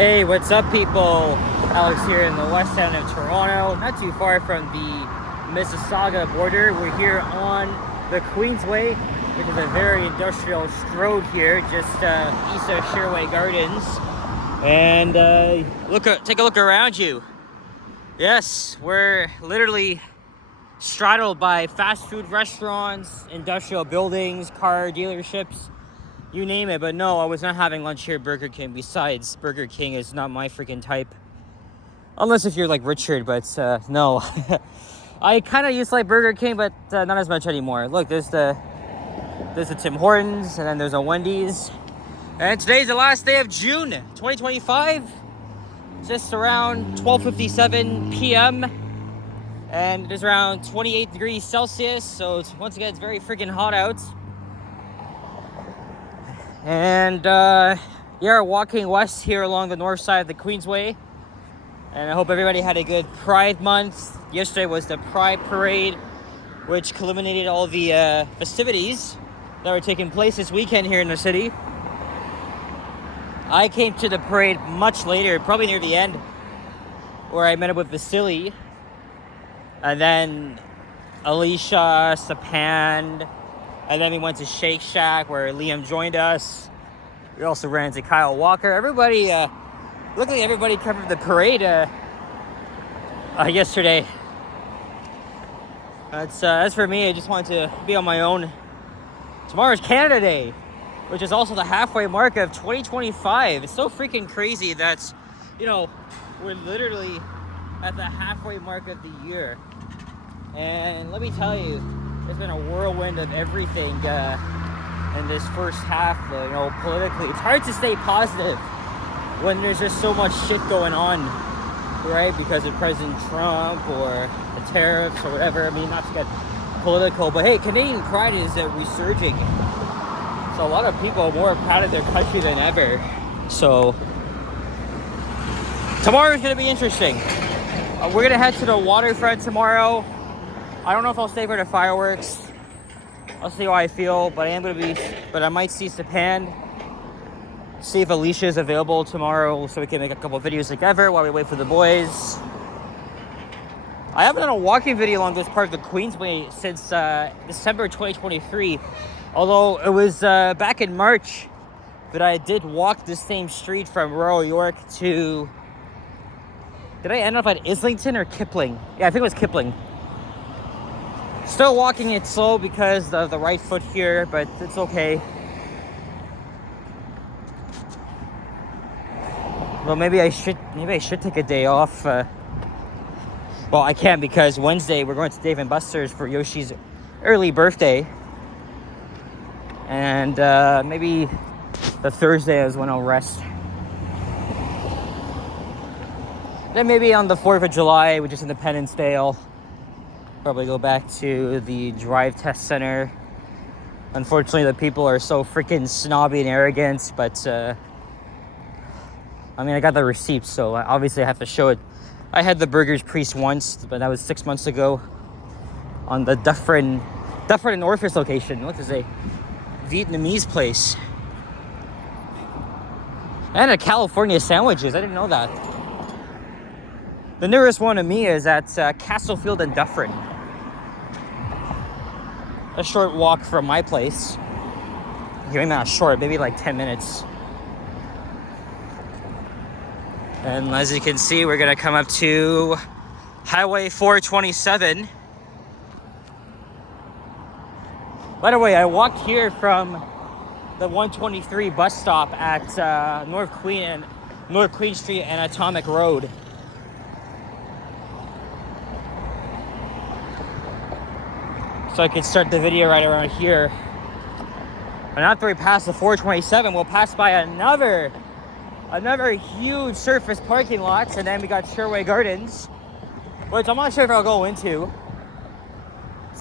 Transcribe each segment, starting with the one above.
Hey, what's up, people? Alex here in the west end of Toronto, not too far from the Mississauga border. We're here on the Queensway, which is a very industrial road here, just east of Sherway Gardens. And take a look around you. Yes, we're literally straddled by fast food restaurants, industrial buildings, car dealerships. You name it, but no, I was not having lunch here at Burger King. Besides, Burger King is not my freaking type. Unless if you're like Richard, but no. I kind of used to like Burger King, but not as much anymore. Look, there's the Tim Hortons, and then there's a Wendy's. And today's the last day of June, 2025. Just around 12:57 p.m. And it is around 28 degrees Celsius, so once again, it's very freaking hot out. And yeah, walking west here along the north side of the Queensway. And I hope everybody had a good Pride month. Yesterday was the Pride Parade, which culminated all the festivities that were taking place this weekend here in the city. I came to the parade much later, probably near the end, where I met up with Vasily. And then Alicia, Sapan. And then we went to Shake Shack where Liam joined us. We also ran into Kyle Walker. Everybody, luckily everybody covered the parade yesterday. As for me, I just wanted to be on my own. Tomorrow's Canada Day, which is also the halfway mark of 2025. It's so freaking crazy that, we're literally at the halfway mark of the year. And let me tell you, it's been a whirlwind of everything in this first half, politically. It's hard to stay positive when there's just so much shit going on, right? Because of President Trump or the tariffs or whatever. I mean, not to get political, but hey, Canadian pride is resurging. So a lot of people are more proud of their country than ever. So tomorrow's going to be interesting. We're going to head to the waterfront tomorrow. I don't know if I'll stay for the fireworks. I'll see how I feel, but I might see Sapan. See if Alicia is available tomorrow so we can make a couple of videos together while we wait for the boys. I haven't done a walking video along this part of the Queensway since December 2023. Although it was back in March that I did walk the same street from Royal York to... Did I end up at Islington or Kipling? Yeah, I think it was Kipling. Still walking it slow because of the right foot here, but it's okay. Well, maybe I should take a day off. Well, I can't because Wednesday we're going to Dave & Buster's for Yoshi's early birthday. And maybe the Thursday is when I'll rest. Then maybe on the 4th of July, which is Independence Day, I'll probably go back to the drive test center. Unfortunately, the people are so freaking snobby and arrogant, but I got the receipt, so obviously I have to show it. I had the Burgers Priest once, but that was 6 months ago on the Dufferin and Orpheus location. Look, there's a Vietnamese place. And a California sandwiches. I didn't know that. The nearest one to me is at Castlefield and Dufferin. A short walk from my place. Maybe not short, maybe like 10 minutes. And as you can see, we're gonna come up to Highway 427. By the way, I walked here from the 123 bus stop at North Queen Street and Atomic Road. So I could start the video right around here. And after we pass the 427, we'll pass by another huge surface parking lot, and then we got Sherway Gardens, which I'm not sure if I'll go into.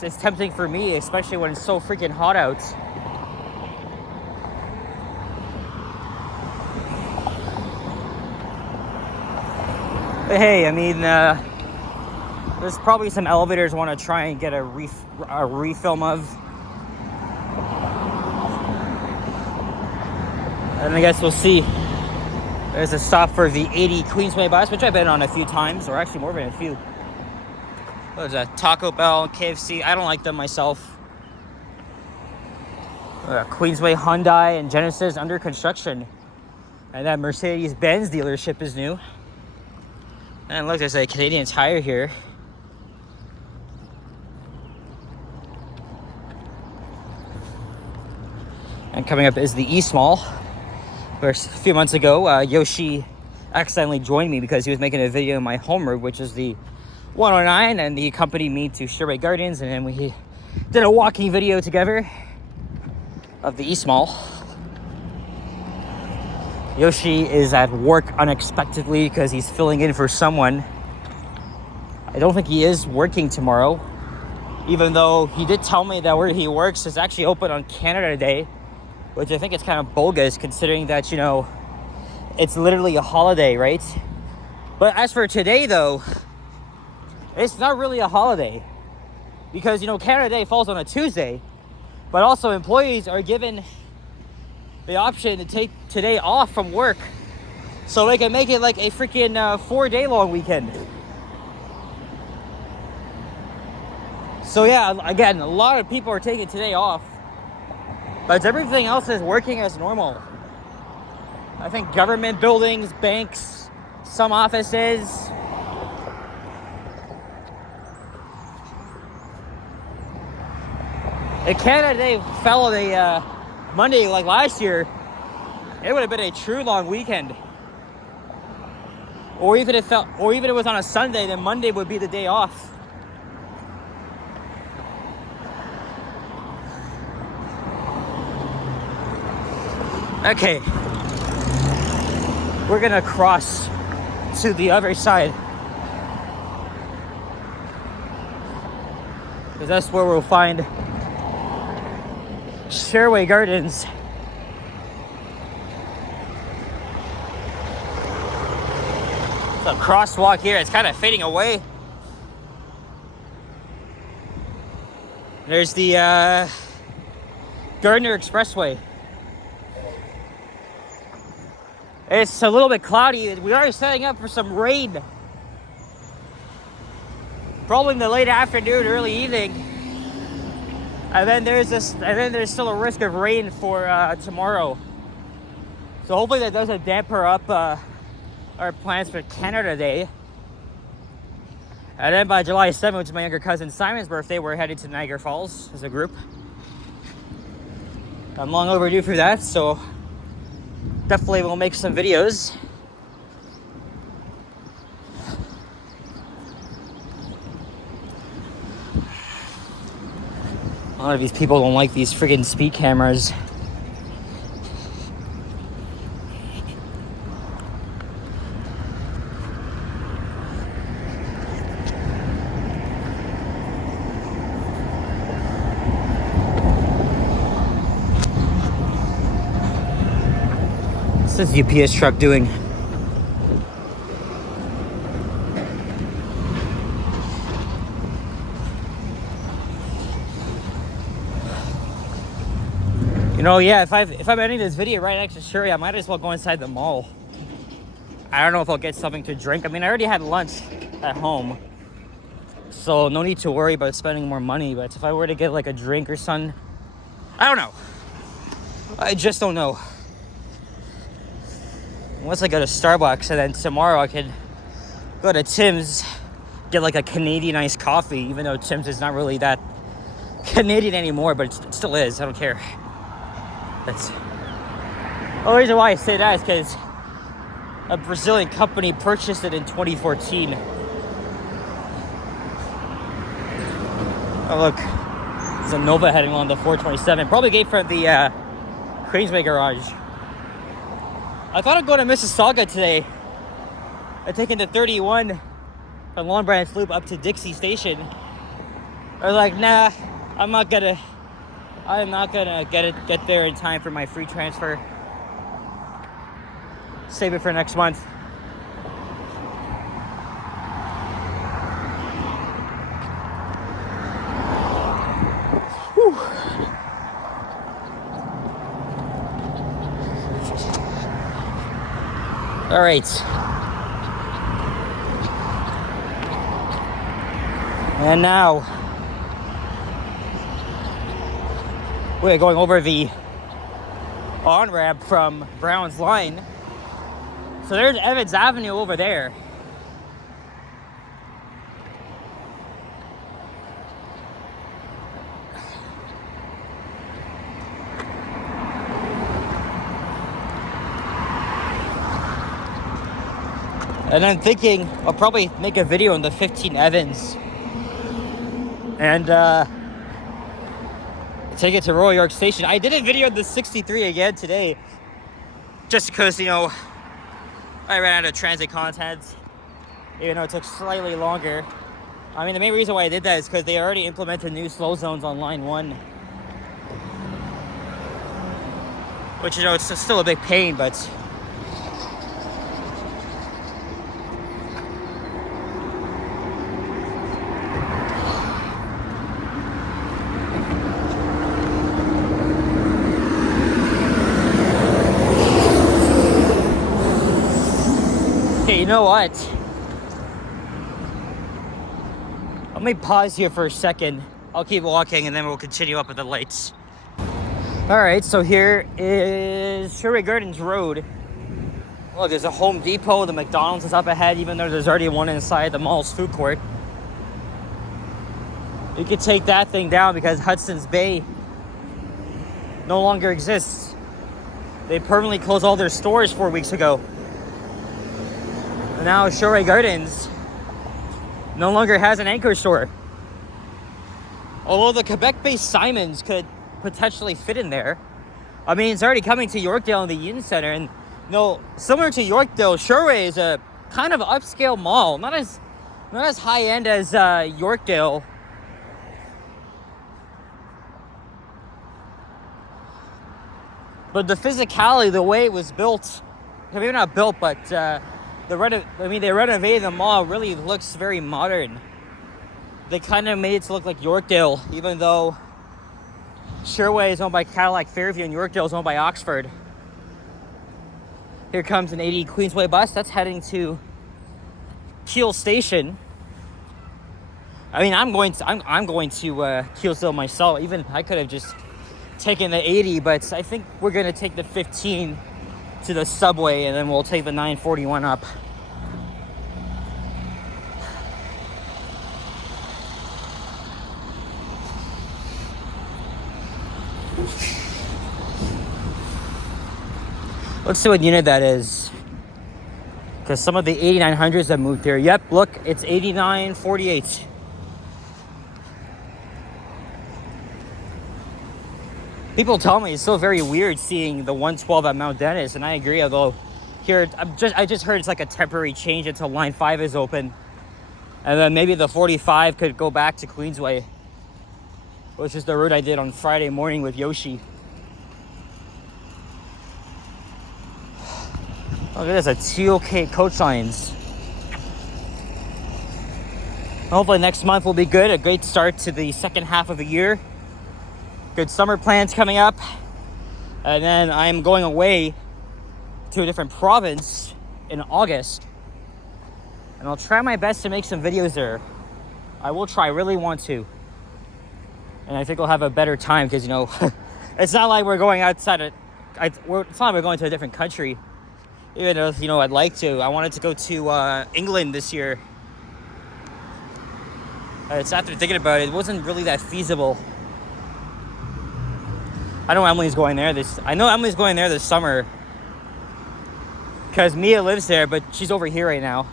It's tempting for me, especially when it's so freaking hot out. But hey, there's probably some elevators I want to try and get a refilm of. And I guess we'll see. There's a stop for the 80 Queensway bus, which I've been on a few times, or actually more than a few. There's a Taco Bell, KFC. I don't like them myself. Queensway, Hyundai, and Genesis under construction. And that Mercedes-Benz dealership is new. And look, there's a Canadian Tire here. And coming up is the East Mall, where a few months ago, Yoshi accidentally joined me because he was making a video in my home route, which is the 109, and he accompanied me to Sherway Gardens, and then we did a walking video together of the East Mall. Yoshi is at work unexpectedly because he's filling in for someone. I don't think he is working tomorrow, even though he did tell me that where he works is actually open on Canada Day, which I think is kind of bogus considering that, you know, it's literally a holiday, right? But as for today, though, it's not really a holiday because, you know, Canada Day falls on a Tuesday, but also employees are given the option to take today off from work so they can make it like a freaking 4-day long weekend. So yeah, again, a lot of people are taking today off, but everything else is working as normal. I think government buildings, banks, some offices. If Canada Day fell on a Monday like last year, it would have been a true long weekend. Or even if it was on a Sunday, then Monday would be the day off. Okay, we're gonna cross to the other side, because that's where we'll find Sherway Gardens. It's a crosswalk here. It's kind of fading away. There's the Gardner Expressway. It's a little bit cloudy. We are setting up for some rain. Probably in the late afternoon, early evening. And then there's still a risk of rain for tomorrow. So hopefully that doesn't damper up our plans for Canada Day. And then by July 7th, which is my younger cousin Simon's birthday, we're headed to Niagara Falls as a group. I'm long overdue for that, so definitely will make some videos. A lot of these people don't like these friggin' speed cameras. What's this UPS truck doing? You know, yeah, if I'm editing this video right next to Sherway, I might as well go inside the mall. I don't know if I'll get something to drink. I mean, I already had lunch at home, so no need to worry about spending more money. But if I were to get like a drink or something, I don't know. I just don't know. Once I go to Starbucks, and then tomorrow I could go to Tim's, get like a Canadian iced coffee, even though Tim's is not really that Canadian anymore, but it still is. I don't care. That's the only reason why I say that is because a Brazilian company purchased it in 2014. Oh look, there's a Nova heading on the 427. Probably gate for the Queensway garage. I thought I'd go to Mississauga today. I'm taking the 31 from Long Branch Loop up to Dixie Station. I was like, nah, I'm not gonna get there in time for my free transfer. Save it for next month. Whew. All right. And now we're going over the on-ramp from Brown's Line. So there's Evans Avenue over there. And I'm thinking I'll probably make a video on the 15 Evans and take it to Royal York Station. I did a video of the 63 again today, just because, you know, I ran out of transit content, even though it took slightly longer. I mean, the main reason why I did that is because they already implemented new slow zones on line 1. Which, you know, it's still a big pain, but... Okay, you know what? Let me pause here for a second. I'll keep walking and then we'll continue up at the lights. Alright, so here is Sherway Gardens Road. Look, there's a Home Depot, the McDonald's is up ahead, even though there's already one inside the mall's food court. You could take that thing down because Hudson's Bay no longer exists. They permanently closed all their stores 4 weeks ago. And now Sherway Gardens no longer has an anchor store. Although the Quebec-based Simons could potentially fit in there. I mean, it's already coming to Yorkdale and the Union Center, and you know, similar to Yorkdale, Sherway is a kind of upscale mall, not as high end as Yorkdale. But the physicality, the way it was built, maybe not built, but they renovated the mall. Really looks very modern. They kind of made it to look like Yorkdale, even though Sherway is owned by Cadillac Fairview and Yorkdale is owned by Oxford. Here comes an 80 Queensway bus that's heading to Keele Station. I mean, I'm going to Keelsville myself. Even I could have just taken the 80, but I think we're gonna take the 15 to the subway, and then we'll take the 941 up. Let's see what unit that is, because some of the 8900s have moved here. Yep, look, it's 8948. People tell me it's so very weird seeing the 112 at Mount Dennis, and I agree, although here, I just heard it's like a temporary change until line 5 is open. And then maybe the 45 could go back to Queensway, which is the route I did on Friday morning with Yoshi. Look at this, a TOK coach lines. Hopefully next month will be good, a great start to the second half of the year. Good summer plans coming up. And then I'm going away to a different province in August. And I'll try my best to make some videos there. I will try, I really want to. And I think I'll have a better time because, you know, it's not like we're going outside of, it's not like we're going to a different country. Even though, you know, I'd like to. I wanted to go to England this year. It's after thinking about it, it wasn't really that feasible. I know Emily's going there this summer. Because Mia lives there, but she's over here right now.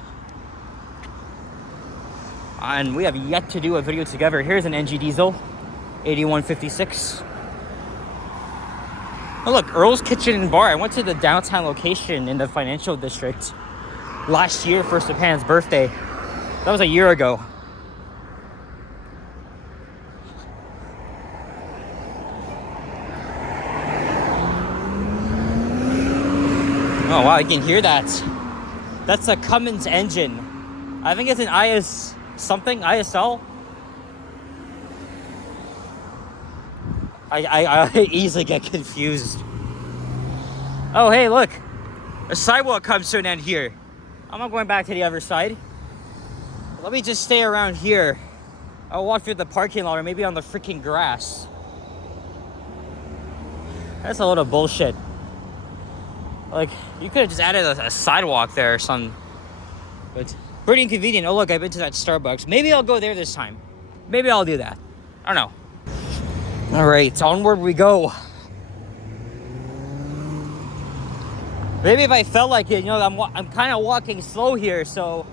And we have yet to do a video together. Here's an NG Diesel, 8156. Oh look, Earl's Kitchen and Bar. I went to the downtown location in the financial district last year for Stepan's birthday. That was a year ago. Oh wow, you can hear that. That's a Cummins engine. I think it's an ISL. I easily get confused. Oh hey, look. A sidewalk comes to an end here. I'm not going back to the other side. Let me just stay around here. I'll walk through the parking lot or maybe on the freaking grass. That's a load of bullshit. Like, you could have just added a sidewalk there or something. But pretty inconvenient. Oh, look, I've been to that Starbucks. Maybe I'll go there this time. Maybe I'll do that. I don't know. All right, onward we go. Maybe if I felt like it, you know, I'm kind of walking slow here, so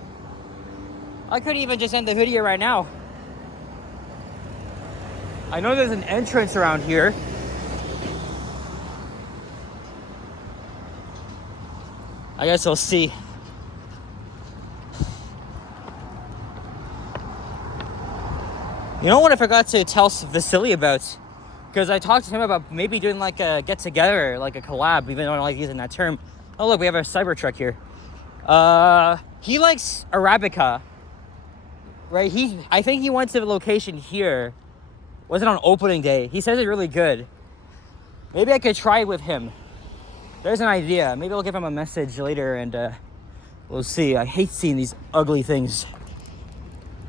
I could even just end the video right now. I know there's an entrance around here. I guess we'll see. You know what I forgot to tell Vasily about? Because I talked to him about maybe doing like a get-together, like a collab, even though I don't like using that term. Oh, look, we have a Cybertruck here. He likes Arabica, right? I think he went to the location here. Was it on opening day? He says it's really good. Maybe I could try it with him. There's an idea. Maybe I'll give him a message later and we'll see. I hate seeing these ugly things.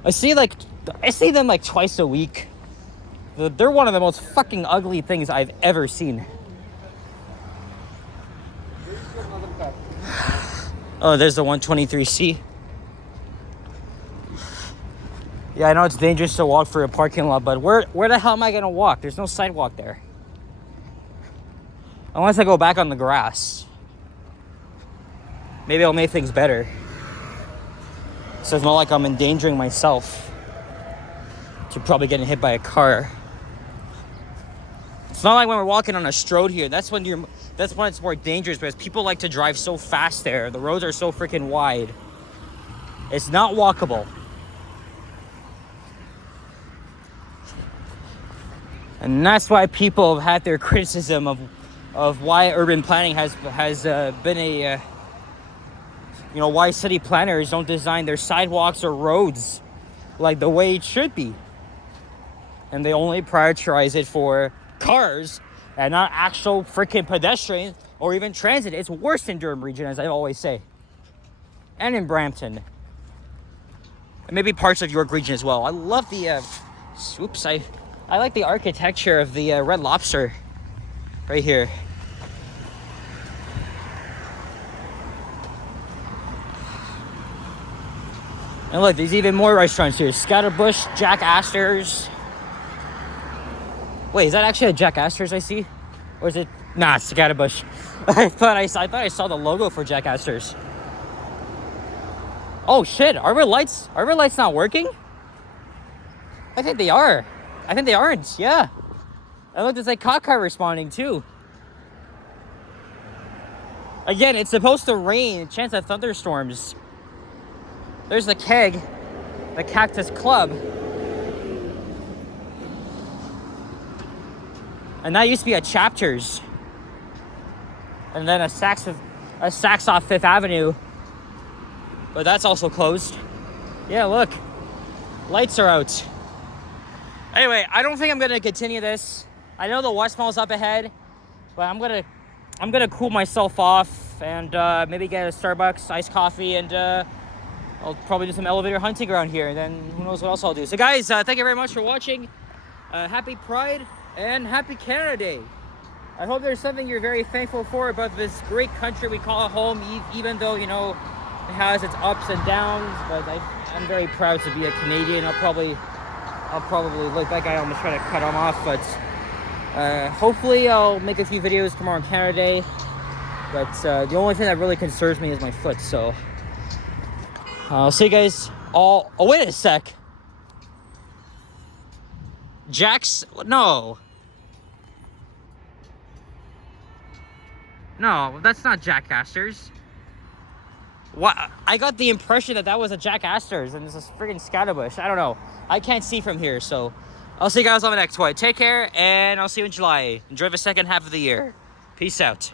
I see them like twice a week. They're one of the most fucking ugly things I've ever seen. Oh, there's the 123C. Yeah, I know it's dangerous to walk through a parking lot, but where the hell am I gonna walk? There's no sidewalk there. Unless I go back on the grass. Maybe I'll make things better. So it's not like I'm endangering myself to probably getting hit by a car. It's not like when we're walking on a road here. That's when it's more dangerous because people like to drive so fast there. The roads are so freaking wide. It's not walkable. And that's why people have had their criticism of why urban planning has been a you know, why city planners don't design their sidewalks or roads like the way it should be. And they only prioritize it for cars and not actual freaking pedestrians or even transit. It's worse in Durham region, as I always say. And in Brampton. And maybe parts of York region as well. I love the, I like the architecture of the Red Lobster right here. And look, there's even more restaurants here. Scatterbush, Jack Astor's. Wait, is that actually a Jack Astor's I see? Or is it? Nah, it's Scatterbush. I thought I saw the logo for Jack Astor's. Oh shit, are our lights not working? I think they are. I think they aren't, yeah. And look, there's like cop car responding too. Again, it's supposed to rain, chance of thunderstorms. There's the keg, the Cactus Club. And that used to be a Chapters. And then a Saks off Fifth Avenue. But that's also closed. Yeah, look. Lights are out. Anyway, I don't think I'm gonna continue this. I know the West Mall's up ahead, but I'm gonna cool myself off and maybe get a Starbucks iced coffee, and I'll probably do some elevator hunting around here, and then who knows what else I'll do. So guys, thank you very much for watching. Happy Pride and happy Canada Day. I hope there's something you're very thankful for about this great country we call home, even though, you know, it has its ups and downs, but I'm very proud to be a Canadian. I'll probably look like I almost try to cut them off, but hopefully I'll make a few videos tomorrow on Canada Day. But the only thing that really concerns me is my foot, so I'll see you guys all. Oh, wait a sec. No, that's not Jack Astor's. What? I got the impression that was a Jack Astor's, and this is freaking Scatterbush. I don't know. I can't see from here, so I'll see you guys on the next one. Take care, and I'll see you in July. Enjoy the second half of the year. Peace out.